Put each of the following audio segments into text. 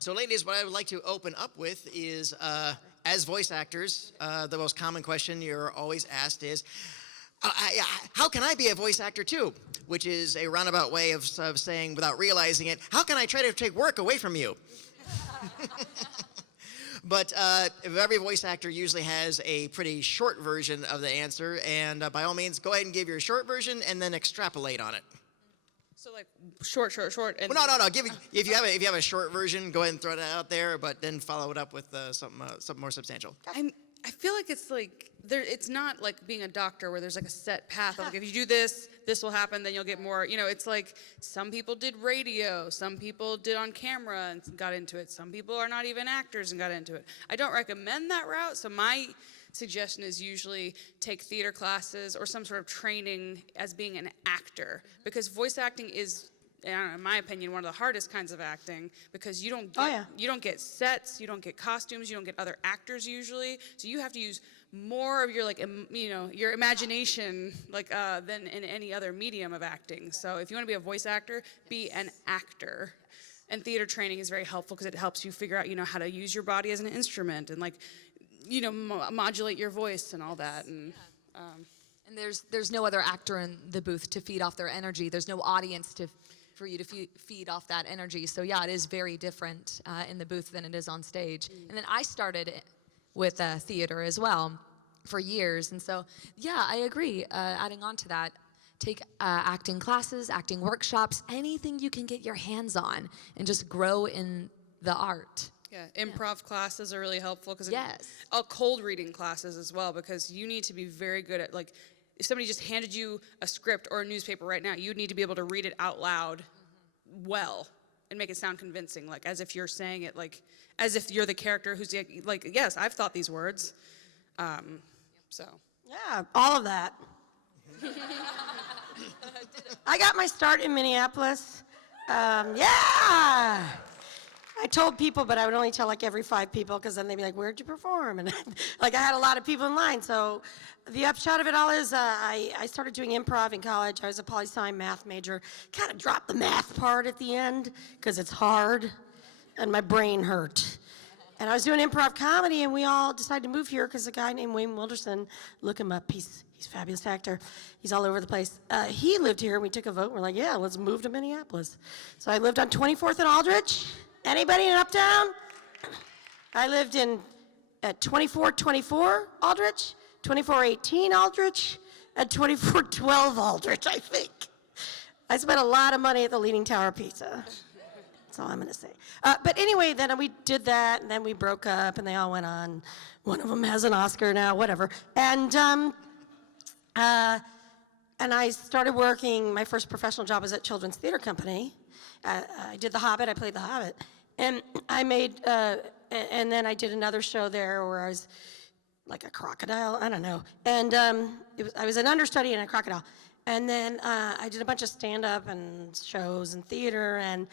So, ladies, what I would like to open up with is, as voice actors, the most common question you're always asked is, how can I be a voice actor too? Which is a roundabout way of saying, without realizing it, how can I try to take work away from you? But every voice actor usually has a pretty short version of the answer, and by all means, go ahead and give your short version and then extrapolate on it. So like short, and well, no. If you have a short version, go ahead and throw that out there, but then follow it up with something more substantial. I feel like it's like it's not like being a doctor where there's like a set path. Like if you do this, this will happen, then you'll get more. You know, it's like some people did radio, some people did on camera and got into it. Some people are not even actors and got into it. I don't recommend that route. So my suggestion is usually take theater classes or some sort of training as being an actor, because voice acting is, in my opinion, one of the hardest kinds of acting, because you don't get sets, you don't get costumes, you don't get other actors usually, so you have to use more of your your imagination than in any other medium of acting. So if you want to be a voice actor, be an actor. And theater training is very helpful because it helps you figure out how to use your body as an instrument and modulate your voice and all that. And there's no other actor in the booth to feed off their energy. There's no audience for you to feed off that energy. So yeah, it is very different in the booth than it is on stage. And then I started with theater as well for years. And so yeah, I agree. Adding on to that, take acting classes, acting workshops, anything you can get your hands on, and just grow in the art. Yeah, improv classes are really helpful because yes, cold reading classes as well, because you need to be very good at if somebody just handed you a script or a newspaper right now, you need to be able to read it out loud well and make it sound convincing, as if you're saying it, as if you're the character who's yes, I've thought these words. So. Yeah, all of that. I got my start in Minneapolis. Yeah! I told people, but I would only tell every 5 people, because then they'd be like, where'd you perform? And I had a lot of people in line. So the upshot of it all is I started doing improv in college. I was a poli-sci math major. Kind of dropped the math part at the end because it's hard and my brain hurt. And I was doing improv comedy, and we all decided to move here because a guy named Wayne Wilderson, look him up, he's a fabulous actor. He's all over the place. He lived here, and we took a vote, and we're like, yeah, let's move to Minneapolis. So I lived on 24th and Aldrich. Anybody in Uptown? I lived at 2424 Aldrich, 2418 Aldrich, and 2412 Aldrich, I think. I spent a lot of money at the Leaning Tower Pizza. That's all I'm going to say. But anyway, then we did that, and then we broke up, and they all went on. One of them has an Oscar now, whatever. And I started working. My first professional job was at Children's Theater Company. I did The Hobbit. I played The Hobbit. And I made, and then I did another show there where I was like a crocodile. I don't know. And I was an understudy and a crocodile. And then I did a bunch of stand-up and shows and theater. And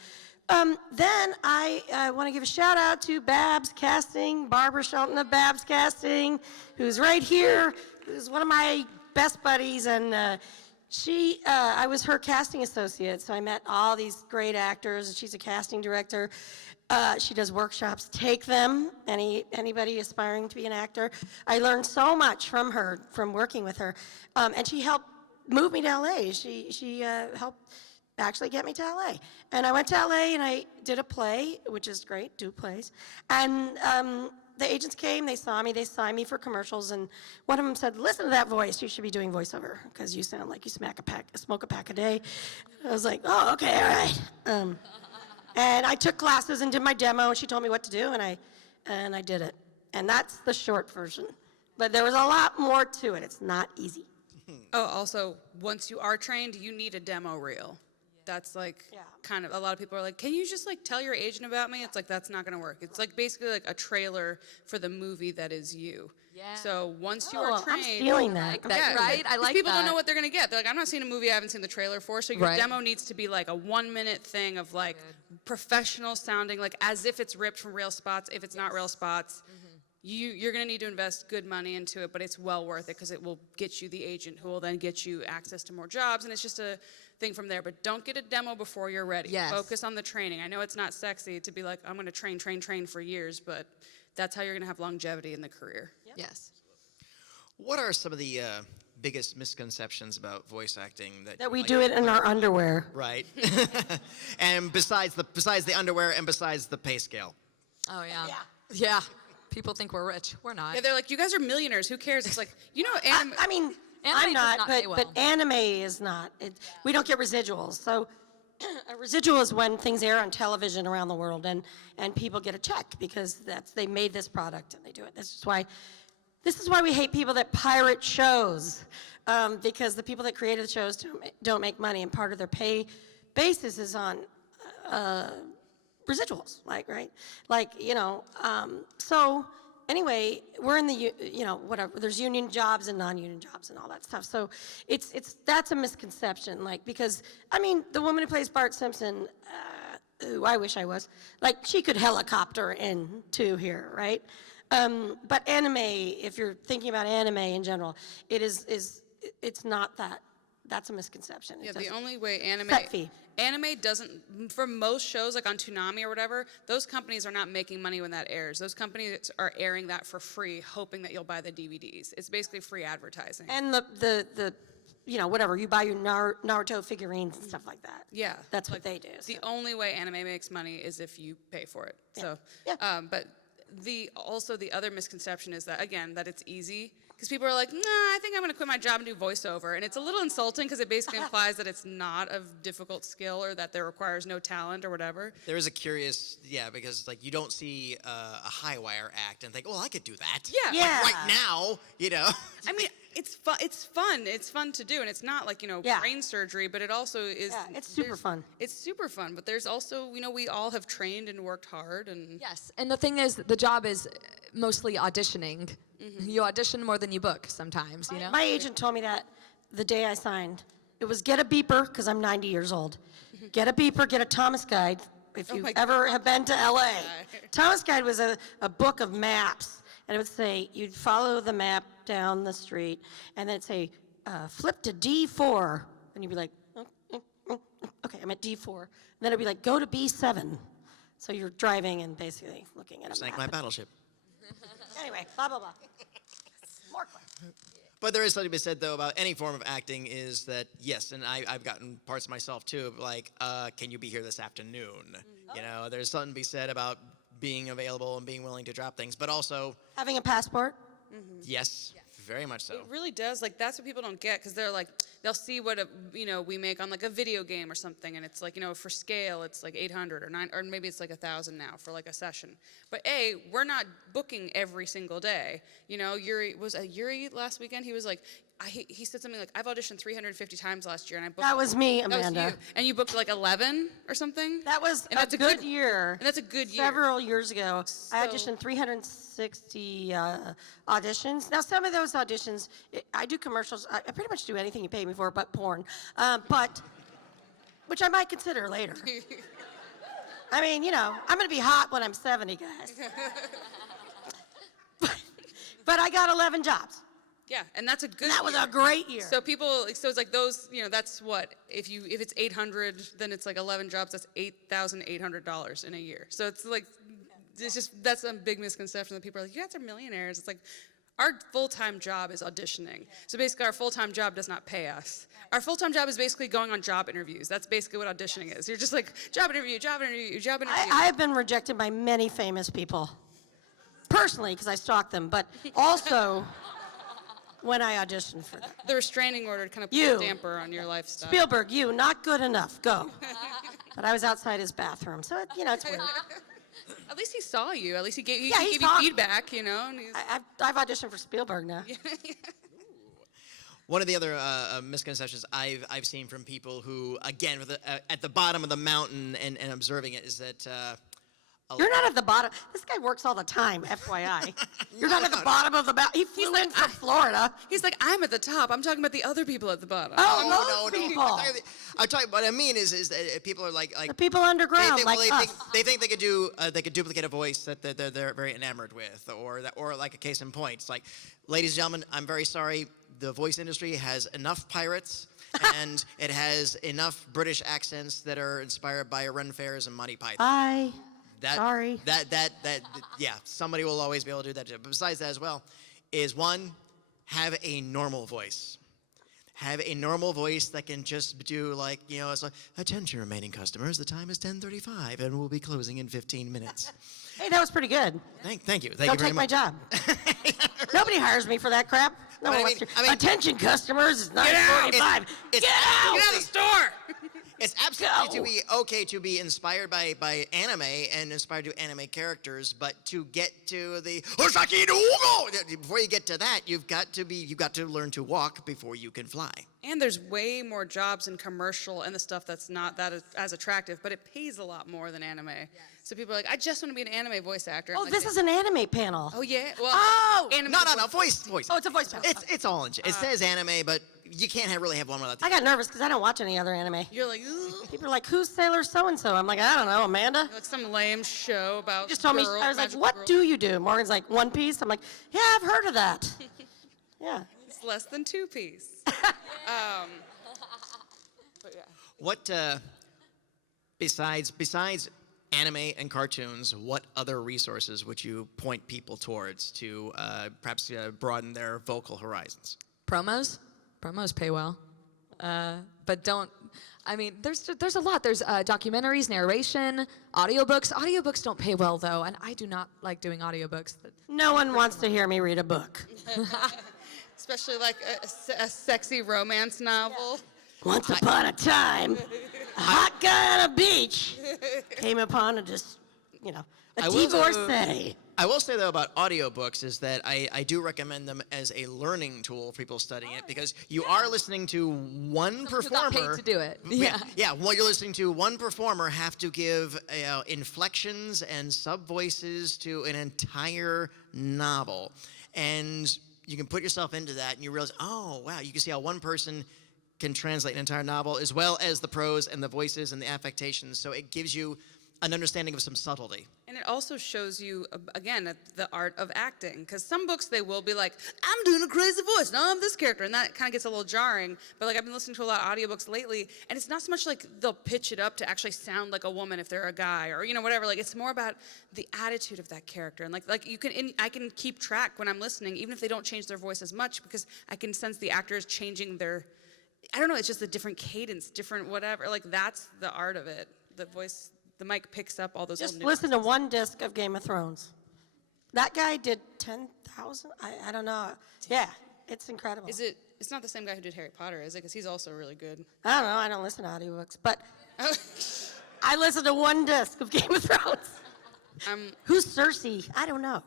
then I want to give a shout out to Babs Casting, Barbara Shelton of Babs Casting, who's right here, who's one of my best buddies. And I was her casting associate, so I met all these great actors, and she's a casting director. She does workshops. Take them, anybody aspiring to be an actor. I learned so much from her, from working with her, and she helped move me to LA. She helped actually get me to LA. And I went to LA and I did a play, which is great, do plays. And the agents came, they saw me, they signed me for commercials, and one of them said, listen to that voice, you should be doing voiceover, because you sound like you smoke a pack a day. I was like, oh, okay, all right. And I took classes and did my demo, and she told me what to do, and I did it. And that's the short version. But there was a lot more to it. It's not easy. Oh, also, once you are trained, you need a demo reel. That's kind of, a lot of people are like, can you just tell your agent about me? It's that's not gonna work. It's basically a trailer for the movie that is you. Yeah. So once you are trained. I'm stealing that. Right? I like people that. don't know what they're gonna get. They're like, I'm not seeing a movie I haven't seen the trailer for, so your demo needs to be a 1-minute thing of professional sounding, as if it's ripped from real spots. If it's not real spots, you're going to need to invest good money into it, but it's well worth it because it will get you the agent who will then get you access to more jobs, and it's just a thing from there. But don't get a demo before you're ready. Yes. Focus on the training. I know it's not sexy to be like, I'm going to train for years, but that's how you're going to have longevity in the career. Yes. What are some of the biggest misconceptions about voice acting That we do it in our underwear. Right. And besides the underwear and besides the pay scale. Oh, yeah. Yeah. People think we're rich. We're not. Yeah, they're like, you guys are millionaires. Who cares? It's like, I mean, Anime I'm does not, not but, pay well. but anime is not. We don't get residuals. So a residual is when things air on television around the world and people get a check because they made this product and they do it. This is why we hate people that pirate shows, because the people that created the shows don't make money, and part of their pay basis is on residuals, right? So anyway, we're in the, whatever, there's union jobs and non-union jobs and all that stuff. So that's a misconception, because, the woman who plays Bart Simpson, who I wish I was, she could helicopter into here, right? But anime, if you're thinking about anime in general, it's not that. That's a misconception. Yeah, the only way Set fee. anime doesn't, for most shows like on Toonami or whatever, those companies are not making money when that airs. Those companies are airing that for free, hoping that you'll buy the DVDs. It's basically free advertising. And the whatever, you buy your Naruto figurines and stuff like that. Yeah. That's what they do. The so. only way anime makes money is if you pay for it. Yeah. So, Yeah. but the other misconception is that, again, that it's easy. Because people are like, nah, I think I'm going to quit my job and do voiceover. And it's a little insulting because it basically implies that it's not a difficult skill or that there requires no talent or whatever. There is a curious, because you don't see a high wire act and think, oh, I could do that. Yeah. Yeah. Right now, I mean, it's fun. It's fun to do, and it's not like Yeah. brain surgery, but it also is. Yeah, it's super fun. It's super fun, but there's also we all have trained and worked hard, and Yes, and the thing is, the job is mostly auditioning. You audition more than you book sometimes, My agent told me that the day I signed. It was get a beeper, because I'm 90 years old. Get a beeper, get a Thomas Guide, if you my ever have been to LA. God. Thomas Guide was a book of maps, and it would say, you'd follow the map down the street, and then it'd say, flip to D4. And you'd be like, okay, I'm at D4. And then it'd be like, go to B7. So you're driving and basically looking at a Sank map. my battleship. Anyway, blah, blah, blah. More questions. But there is something to be said, though, about any form of acting is that, yes, and I've gotten parts myself, too, of can you be here this afternoon? There's something to be said about being available and being willing to drop things, but also, Having a passport. yes, very much so. it really does. That's what people don't get, because they're like, they'll see what we make on a video game or something, and it's for scale, it's like 800 or 9, or maybe it's like 1,000 now for a session. But we're not booking every single day. Yuri last weekend? He was like, he said something like, I've auditioned 350 times last year, and I booked. That was me, That was Amanda. you. And you booked 11 or something? That was And that's a good year. And that's a good year. Several years ago, I So- auditioned 360 auditions. Now, some of those auditions, I do commercials. I pretty much do anything you pay me for, but porn. Which I might consider later. I'm going to be hot when I'm 70, guys. But I got 11 jobs. Yeah, and that's a good That was year. a great year. So it's like those, that's what, if it's 800, then it's 11 jobs, that's $8,800 in a year. So that's a big misconception that people are like, you guys are millionaires. It's like, our full-time job is auditioning. So basically our full-time job does not pay us. Our full-time job is basically going on job interviews. That's basically what auditioning is. You're just like, job interview, job interview, job interview. I have been rejected by many famous people. Personally, because I stalk them, but also when I auditioned for them. The restraining order kind of put You. a damper on your lifestyle. Spielberg, you, not good enough, go. But I was outside his bathroom, so it's weird. At least he saw you. At least he gave, Yeah, he gave saw- you feedback, And he's, I've auditioned for Spielberg now. One of the other misconceptions I've seen from people who, again, at the bottom of the mountain and observing it is that, You're not at the bottom. This guy works all the time, FYI. You're not at the bottom of the mountain. He flew in from Florida. He's like, I'm at the top. I'm talking about the other people at the bottom. Oh, those people. I'm talking. What I mean is that people are like The people underground, like us. they think they could duplicate a voice that they're very enamored with, or like a case in point. It's like, ladies and gentlemen, I'm very sorry. The voice industry has enough pirates, and it has enough British accents that are inspired by Ren Fairs and Monty Python. Sorry. Yeah, somebody will always be able to do that. But besides that as well, is one, have a normal voice. Have a normal voice that can just do like, it's like, attention remaining customers, the time is 10:35 and we'll be closing in 15 minutes. Hey, that was pretty good. Thank you. Don't take my job. Nobody hires me for that crap. No one wants to. Attention customers, it's 9:45. Get out! Get out of the store! It's absolutely to be okay to be inspired by anime and inspired to anime characters, but to get to the before you get to that, you've got to learn to walk before you can fly. And there's way more jobs in commercial and the stuff that's not that as attractive, but it pays a lot more than anime. Yes. So people are like, I just want to be an anime voice actor. Oh, like, this is an anime panel. Oh yeah. Well, No, voice. Oh, it's a voice panel. It's all in. It says anime, but you can't really have one without. I got nervous because I don't watch any other anime. You're like, ugh. People are like, who's Sailor so-and-so? I'm like, I don't know, Amanda. Like some lame show about. You just told me, I was like, what do you do? Morgan's like, One Piece? I'm like, yeah, I've heard of that. Yeah. It's less than 2-piece. But yeah. What besides anime and cartoons, what other resources would you point people towards to perhaps broaden their vocal horizons? Promos pay well, but don't. I mean, there's a lot. There's documentaries, narration, audiobooks. Audiobooks don't pay well though, and I do not like doing audiobooks. No one wants to hear me read a book. Especially like a sexy romance novel. Once upon a time, a hot guy on a beach came upon a divorcee. I will say though about audiobooks is that I do recommend them as a learning tool for people studying it, because you are listening to one performer. Got paid to do it. Yeah. While you're listening to one performer have to give inflections and sub voices to an entire novel, and you can put yourself into that, and you realize, oh wow, you can see how one person can translate an entire novel as well as the prose and the voices and the affectations. So it gives you an understanding of some subtlety. And it also shows you, again, the art of acting. Because some books, they will be like, I'm doing a crazy voice, now I'm this character. And that kind of gets a little jarring. But like I've been listening to a lot of audiobooks lately, and it's not so much like they'll pitch it up to actually sound like a woman if they're a guy, or whatever. Like it's more about the attitude of that character. And I can keep track when I'm listening, even if they don't change their voice as much, because I can sense the actors changing their, I don't know, it's just a different cadence, different whatever. Like that's the art of it. The voice, the mic picks up all those Just little listen to one disc of Game of Thrones. That guy did 10,000? I don't know. Yeah, it's incredible. It's not the same guy who did Harry Potter, is it? Because he's also really good. I don't know. I don't listen to audiobooks. But I listened to one disc of Game of Thrones. Who's Cersei? I don't know.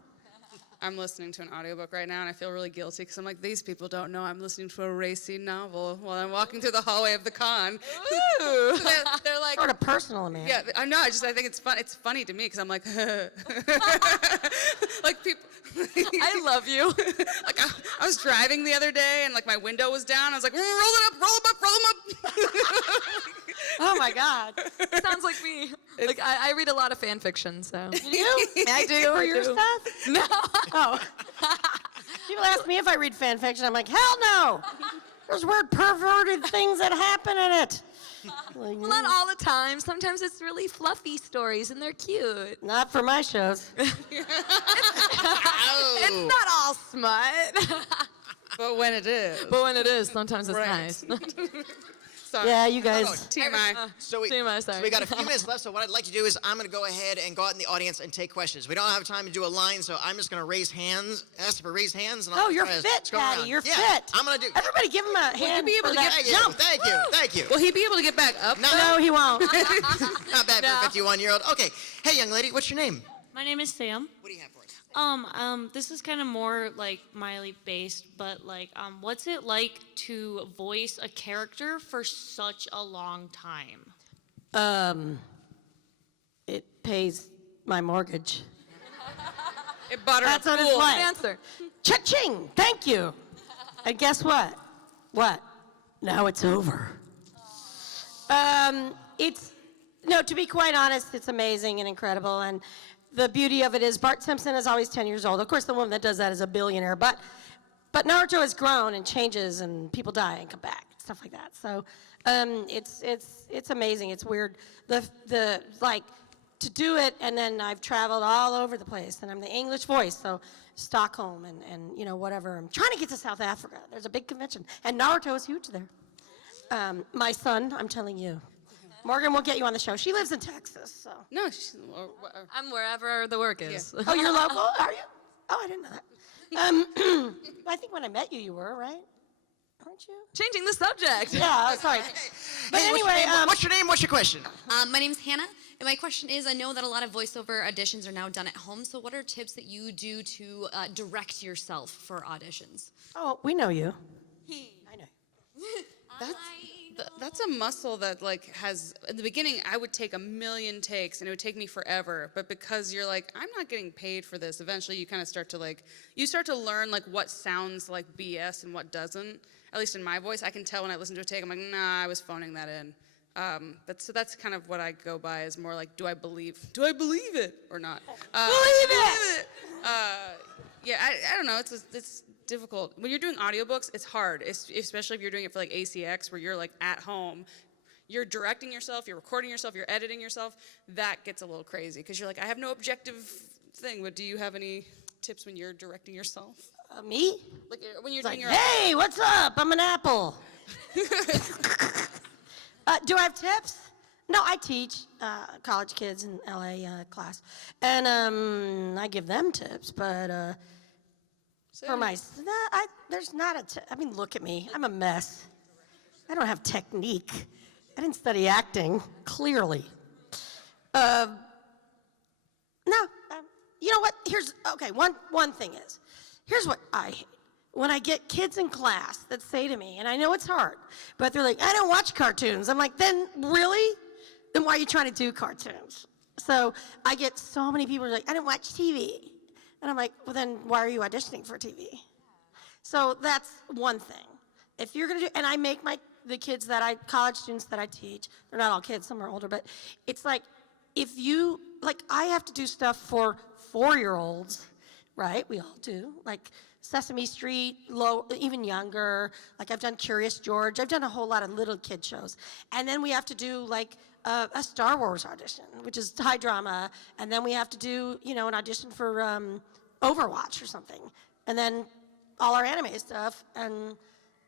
I'm listening to an audiobook right now, and I feel really guilty because I'm like, these people don't know I'm listening to a racy novel while I'm walking through the hallway of the con. Ooh. they're like, Sort of personal, man. yeah, I know. I think it's fun. It's funny to me because I'm like, like people. I love you. Like I was driving the other day, and like my window was down. I was like, roll it up, roll them up, roll them up. Oh my God. Sounds like me. Like I read a lot of fan fiction, so. You? I do. For your stuff? No. Oh. People ask me if I read fan fiction. I'm like, hell no. There's weird perverted things that happen in it. Like, Well, not all the time. Sometimes it's really fluffy stories, and they're cute. not for my shows. It's not all smut. But when it is, But when it is, sometimes it's Right. nice. sorry. Yeah, you guys. TMI. So we got a few minutes left, so what I'd like to do is I'm going to go ahead and go out in the audience and take questions. We don't have time to do a line, so I'm just going to ask for raised hands. And Oh, you're fit, Patty. You're fit. I'm going to do. Everybody give him a hand be able for to that get- jump. Thank you. Will he be able to get back up? No, he won't. Not bad for a 51-year-old. Okay. Hey, young lady, what's your name? My name is Sam. What do you have for us? This is kind of more like Miley based, but like, what's it like to voice a character for such a long time? It pays my mortgage. It bought her That's a what it's pool. like. Good answer. Cha-ching! Thank you. And guess what? What? Now it's over. To be quite honest, it's amazing and incredible. And the beauty of it is Bart Simpson is always 10 years old. Of course, the woman that does that is a billionaire. But Naruto has grown and changes, and people die and come back, stuff like that. So it's amazing. It's weird. To do it, and then I've traveled all over the place, and I'm the English voice, so Stockholm and whatever. I'm trying to get to South Africa. There's a big convention, and Naruto is huge there. My son, I'm telling you, Morgan will get you on the show. She lives in Texas, so. No, I'm wherever the work is. Oh, you're local? Are you? Oh, I didn't know that. I think when I met you, you were, right? Aren't you? Changing the subject. Yeah, sorry. But Hey, anyway, what's your name? What's your question? My name's Hannah, and my question is, I know that a lot of voiceover auditions are now done at home, so what are tips that you do to direct yourself for auditions? oh, we know you. I know you. that's a muscle that like has, in the beginning, I would take 1,000,000 takes and it would take me forever. But because you're like, I'm not getting paid for this, eventually you kind of start to learn like what sounds like BS and what doesn't. At least in my voice, I can tell when I listen to a take, I'm like, nah, I was phoning that in. That's kind of what I go by, is more like, do I believe it or not? Believe it! Yeah, I don't know. It's difficult. When you're doing audiobooks, it's hard, especially if you're doing it for like ACX, where you're like at home. You're directing yourself, you're recording yourself, you're editing yourself. That gets a little crazy because you're like, I have no objective thing. But do you have any tips when you're directing yourself? Me? Like when you're It's doing like, your hey, what's up? I'm an apple. Do I have tips? No, I teach college kids in LA class, and I give them tips. But for my, there's not a tip. I mean, look at me. I'm a mess. I don't have technique. I didn't study acting, clearly. No, you know what? One thing is, here's what I hate. When I get kids in class that say to me, and I know it's hard, but they're like, I don't watch cartoons. I'm like, then really? Then why are you trying to do cartoons? So I get so many people who are like, I don't watch TV. And I'm like, well, then why are you auditioning for TV? So that's one thing. If you're gonna do, and I make the kids college students that I teach, they're not all kids, some are older, but it's like, I have to do stuff for 4-year-olds, right? We all do. Like Sesame Street, even younger. Like I've done Curious George. I've done a whole lot of little kid shows. And then we have to do like a Star Wars audition, which is high drama. And then we have to do, an audition for Overwatch or something. And then all our anime stuff. And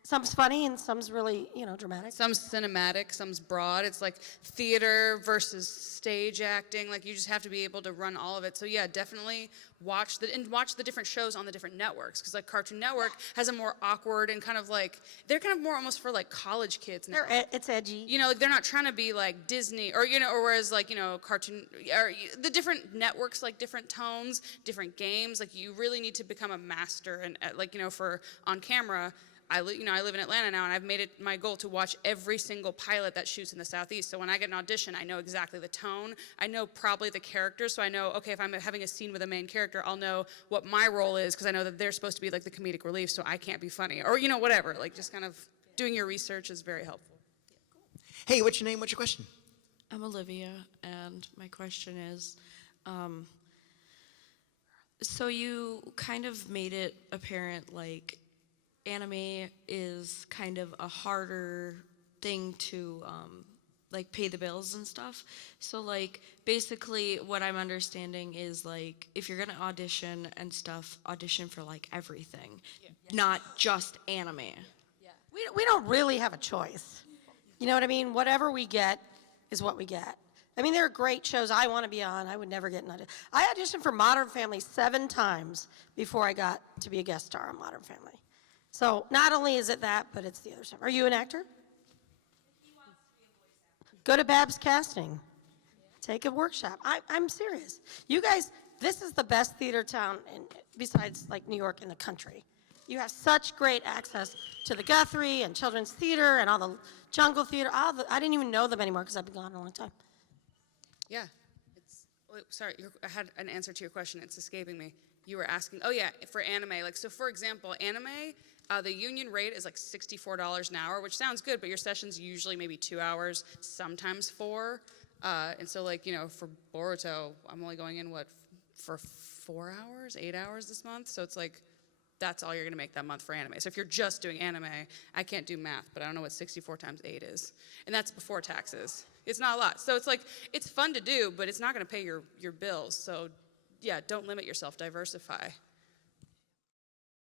some's funny and some's really, dramatic. Some's cinematic, some's broad. It's like theater versus stage acting. Like you just have to be able to run all of it. So yeah, definitely watch the different shows on the different networks. Because like Cartoon Network has a more awkward and kind of like, they're kind of more almost for like college kids now. It's edgy. Like they're not trying to be like Disney or whereas like cartoon or the different networks, like different tones, different games. Like you really need to become a master and for on camera. I live in Atlanta now, and I've made it my goal to watch every single pilot that shoots in the Southeast. So when I get an audition, I know exactly the tone. I know probably the characters, so I know, okay, if I'm having a scene with a main character, I'll know what my role is because I know that they're supposed to be like the comedic relief, so I can't be funny. Or, whatever. Like just kind of doing your research is very helpful. Hey, what's your name? What's your question? I'm Olivia, and my question is, so you kind of made it apparent, like, anime is kind of a harder thing to, pay the bills and stuff. So, basically what I'm understanding is, if you're gonna audition and stuff, audition for, everything, not just anime. We don't really have a choice. You know what I mean? Whatever we get is what we get. I mean, there are great shows I want to be on. I would never get an audition. I auditioned for Modern Family 7 times before I got to be a guest star on Modern Family. So not only is it that, but it's the other stuff. Are you an actor? Go to Babs Casting. Take a workshop. I'm serious. You guys, this is the best theater town besides New York in the country. You have such great access to the Guthrie and Children's Theater and all the Jungle Theater. I didn't even know them anymore because I've been gone a long time. Yeah. Wait, sorry, I had an answer to your question. It's escaping me. You were asking, oh yeah, for anime. Like, so for example, anime, the union rate is like $64 an hour, which sounds good, but your session's usually maybe 2 hours, sometimes 4. And so like, you know, for Boruto, I'm only going in, for 4 hours, 8 hours this month? So it's like, that's all you're gonna make that month for anime. So if you're just doing anime, I can't do math, but I don't know what 64 times 8 is. And that's before taxes. It's not a lot. So it's like, it's fun to do, but it's not gonna pay your bills. So yeah, don't limit yourself, diversify.